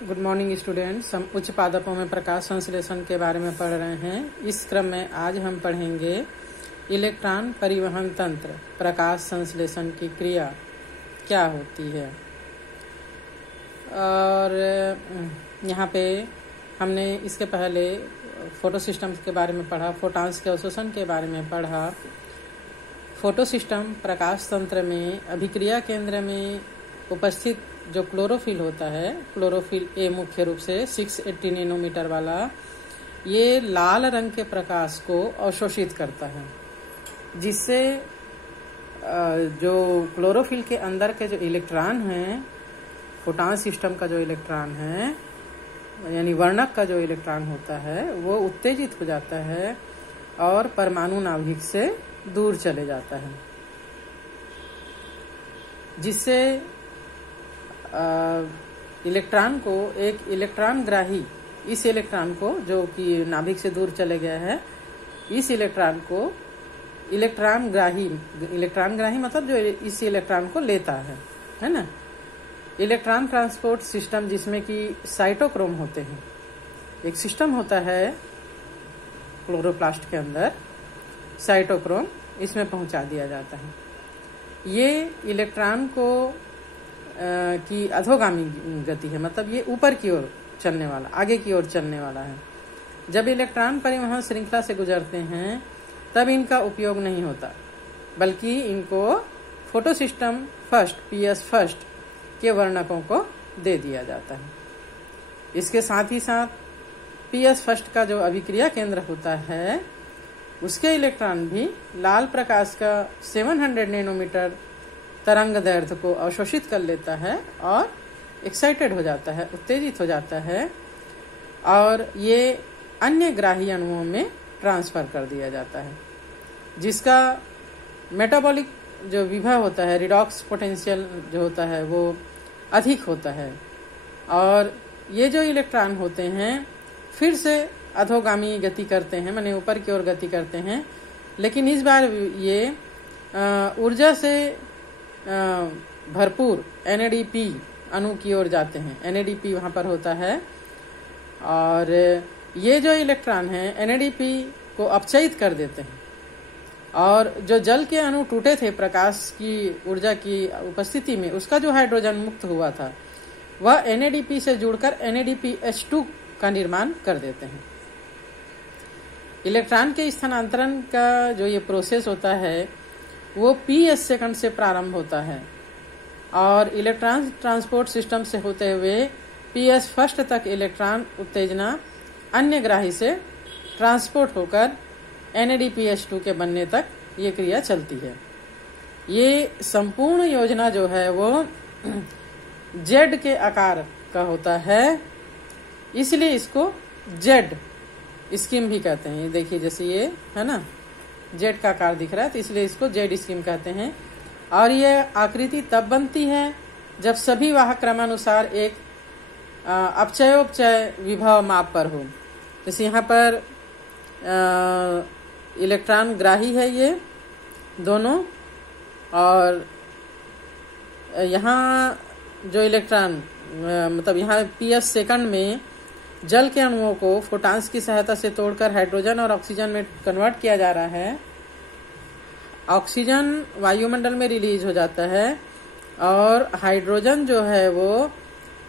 Good morning students. हम उच्च पादपों में प्रकाश संश्लेषण के बारे में पढ़ रहे हैं। इस क्रम में आज हम पढ़ेंगे इलेक्ट्रॉन परिवहन तंत्र, प्रकाश संश्लेषण की क्रिया क्या होती है। और यहाँ पे हमने इसके पहले फोटो सिस्टम के बारे में पढ़ा, फोटॉन्स के अवशोषण के बारे में पढ़ा। फोटो सिस्टम प्रकाश तंत्र में अभिक्रिया केंद्र में उपस्थित जो क्लोरोफिल होता है, क्लोरोफिल ए मुख्य रूप से 680 नैनोमीटर वाला, ये लाल रंग के प्रकाश को अवशोषित करता है, जिससे जो क्लोरोफिल के अंदर के जो इलेक्ट्रॉन हैं, फोटॉन सिस्टम का जो इलेक्ट्रॉन है यानी वर्णक का जो इलेक्ट्रॉन होता है, वो उत्तेजित हो जाता है और परमाणु नाभिक से दूर चले जाता है, जिससे इलेक्ट्रॉन को एक इलेक्ट्रॉन ग्राही, इस इलेक्ट्रॉन को जो कि नाभिक से दूर चले गया है, इस इलेक्ट्रॉन को इलेक्ट्रॉन ग्राही मतलब जो इस इलेक्ट्रॉन को लेता है ना। इलेक्ट्रॉन ट्रांसपोर्ट सिस्टम, जिसमें कि साइटोक्रोम होते हैं, एक सिस्टम होता है क्लोरोप्लास्ट के अंदर, साइटोक्रोम, इसमें पहुंचा दिया जाता है। ये इलेक्ट्रॉन को की अधोगामी गति है, मतलब ये ऊपर की ओर चलने वाला, आगे की ओर चलने वाला है। जब इलेक्ट्रॉन परिवहन श्रृंखला से गुजरते हैं तब इनका उपयोग नहीं होता, बल्कि इनको photo system first, PS first के वर्णकों को दे दिया जाता है। इसके साथ ही साथ पीएस फर्स्ट का जो अभिक्रिया केंद्र होता है, उसके इलेक्ट्रॉन भी लाल प्रकाश का 700 नैनोमीटर तरंग दैर्ध्य को अवशोषित कर लेता है और एक्साइटेड हो जाता है, उत्तेजित हो जाता है, और ये अन्य ग्राही अणुओं में ट्रांसफर कर दिया जाता है, जिसका मेटाबॉलिक जो विभव होता है, रिडॉक्स पोटेंशियल जो होता है, वो अधिक होता है। और ये जो इलेक्ट्रॉन होते हैं फिर से अधोगामी गति करते हैं, माने ऊपर की ओर गति करते हैं, लेकिन इस बार ये ऊर्जा से भरपूर NADP अणु की ओर जाते हैं। NADP वहां पर होता है, और ये जो इलेक्ट्रॉन है NADP को अपचयित कर देते हैं, और जो जल के अणु टूटे थे प्रकाश की ऊर्जा की उपस्थिति में, उसका जो हाइड्रोजन मुक्त हुआ था, वह NADP से जुड़कर NADPH2 का निर्माण कर देते हैं। इलेक्ट्रॉन के स्थानांतरण का जो ये प्रोसेस होता है, वो PS सेकंड से प्रारंभ होता है, और इलेक्ट्रॉन ट्रांसपोर्ट सिस्टम से होते हुए PS फर्स्ट तक इलेक्ट्रॉन उत्तेजना अन्य ग्राही से ट्रांसपोर्ट होकर NADPH2 के बनने तक ये क्रिया चलती है। ये संपूर्ण योजना जो है वो Z के आकार का होता है, इसलिए इसको Z स्कीम भी कहते हैं। ये देखिए, जैसे ये है ना, जेड का आकार दिख रहा है, तो इसलिए इसको जेड स्कीम कहते हैं। और ये आकृति तब बनती है जब सभी वाहक क्रमानुसार एक अपचयोपचय विभव माप पर हो। जैसे यहाँ पर इलेक्ट्रॉन ग्राही है ये दोनों, और यहाँ जो इलेक्ट्रॉन मतलब यहाँ PS सेकंड में जल के अणुओं को फोटॉन्स की सहायता से तोड़कर हाइड्रोजन और ऑक्सीजन में कन्वर्ट किया जा रहा है। ऑक्सीजन वायुमंडल में रिलीज हो जाता है, और हाइड्रोजन जो है वो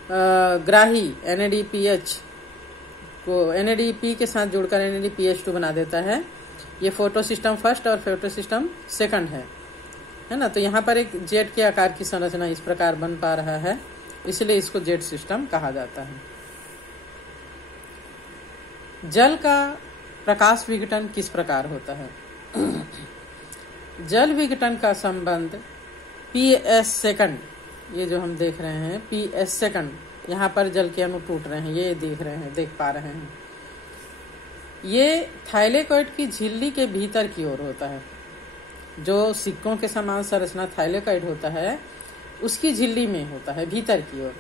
ग्राही NADPH को NADP के साथ जुड़कर NADPH2 बना देता है। ये फोटो सिस्टम फर्स्ट और फोटो सिस्टम सेकंड है ना। तो यहाँ पर एक जेट के आकार की संरचना इस प्रकार बन पा रहा है, इसलिए इसको जेट सिस्टम कहा जाता है। जल का प्रकाश विघटन किस प्रकार होता है? जल विघटन का संबंध PS सेकंड, ये जो हम देख रहे हैं PS सेकंड, यहाँ पर जल के अणु टूट रहे हैं, ये देख पा रहे हैं, ये थाइलेकॉइड की झिल्ली के भीतर की ओर होता है। जो सिक्कों के समान संरचना थाइलेकॉइड होता है, उसकी झिल्ली में होता है, भीतर की ओर।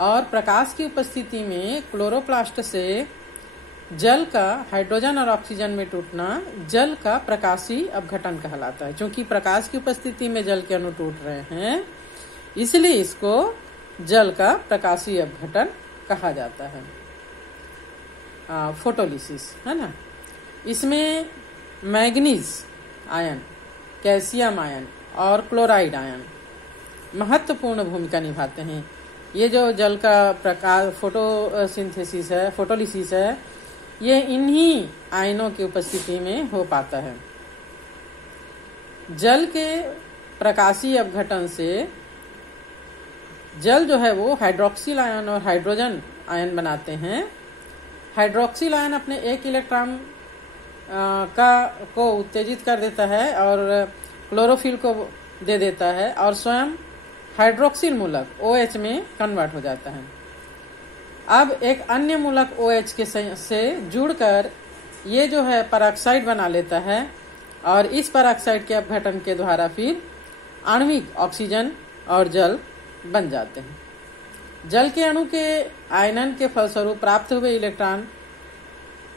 और प्रकाश की उपस्थिति में क्लोरोप्लास्ट से जल का हाइड्रोजन और ऑक्सीजन में टूटना जल का प्रकाशीय अपघटन कहलाता है। क्योंकि प्रकाश की उपस्थिति में जल के अणु टूट रहे हैं, इसलिए इसको जल का प्रकाशीय अपघटन कहा जाता है, फोटोलिसिस, है ना। इसमें मैग्नीज आयन, कैल्शियम आयन और क्लोराइड आयन महत्वपूर्ण भूमिका निभाते हैं। ये जो जल का प्रकार फोटोसिंथेसिस है, फोटोलिसिस है, ये इन्हीं आयनों की उपस्थिति में हो पाता है। जल के प्रकाशीय अपघटन से जल जो है वो हाइड्रोक्सिल आयन और हाइड्रोजन आयन बनाते हैं। हाइड्रोक्सिल आयन अपने एक इलेक्ट्रॉन को उत्तेजित कर देता है और क्लोरोफिल को दे देता है और स्वयं हाइड्रोक्सिल मूलक OH में कन्वर्ट हो जाता है। अब एक अन्य मूलक OH के से जुड़कर ये जो है पेरोक्साइड बना लेता है और इस पेरोक्साइड के अपघटन के द्वारा फिर आणविक ऑक्सीजन और जल बन जाते हैं। जल के अणु के आयनन के फलस्वरूप प्राप्त हुए इलेक्ट्रॉन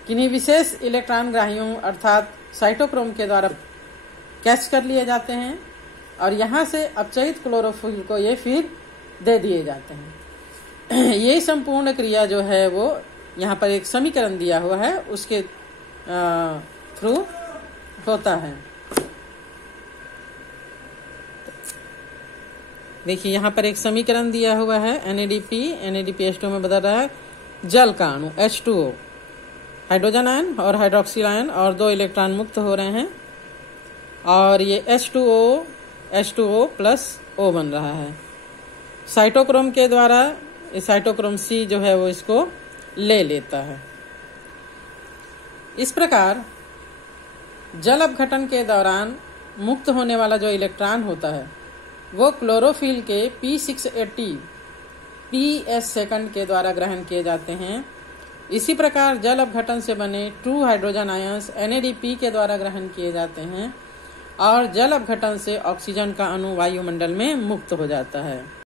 किन्हीं विशेष इलेक्ट्रॉन ग्राहियों अर्थात साइटोक्रोम के द्वारा कैच कर लिए जाते हैं और यहाँ से अपचयित क्लोरोफिल को ये फिर दे दिए जाते हैं। ये संपूर्ण क्रिया जो है वो यहाँ पर एक समीकरण दिया हुआ है, उसके थ्रू होता है। देखिए यहाँ पर एक समीकरण दिया हुआ है, NADP में बदल रहा है जल का अणु H2O, हाइड्रोजन आयन और हाइड्रोक्सिल आयन और 2 इलेक्ट्रॉन मुक्त हो रहे हैं और ये H2O प्लस O बन रहा है। साइटोक्रोम के द्वारा साइटोक्रोम C जो है वो इसको ले लेता है। इस प्रकार जल अपघटन के दौरान मुक्त होने वाला जो इलेक्ट्रॉन होता है वो क्लोरोफिल के P680 PS सेकंड के द्वारा ग्रहण किए जाते हैं। इसी प्रकार जल अपघटन से बने 2 हाइड्रोजन आयंस NADP के द्वारा ग्रहण किए जाते हैं और जल अपघटन से ऑक्सीजन का अणु वायुमंडल में मुक्त हो जाता है।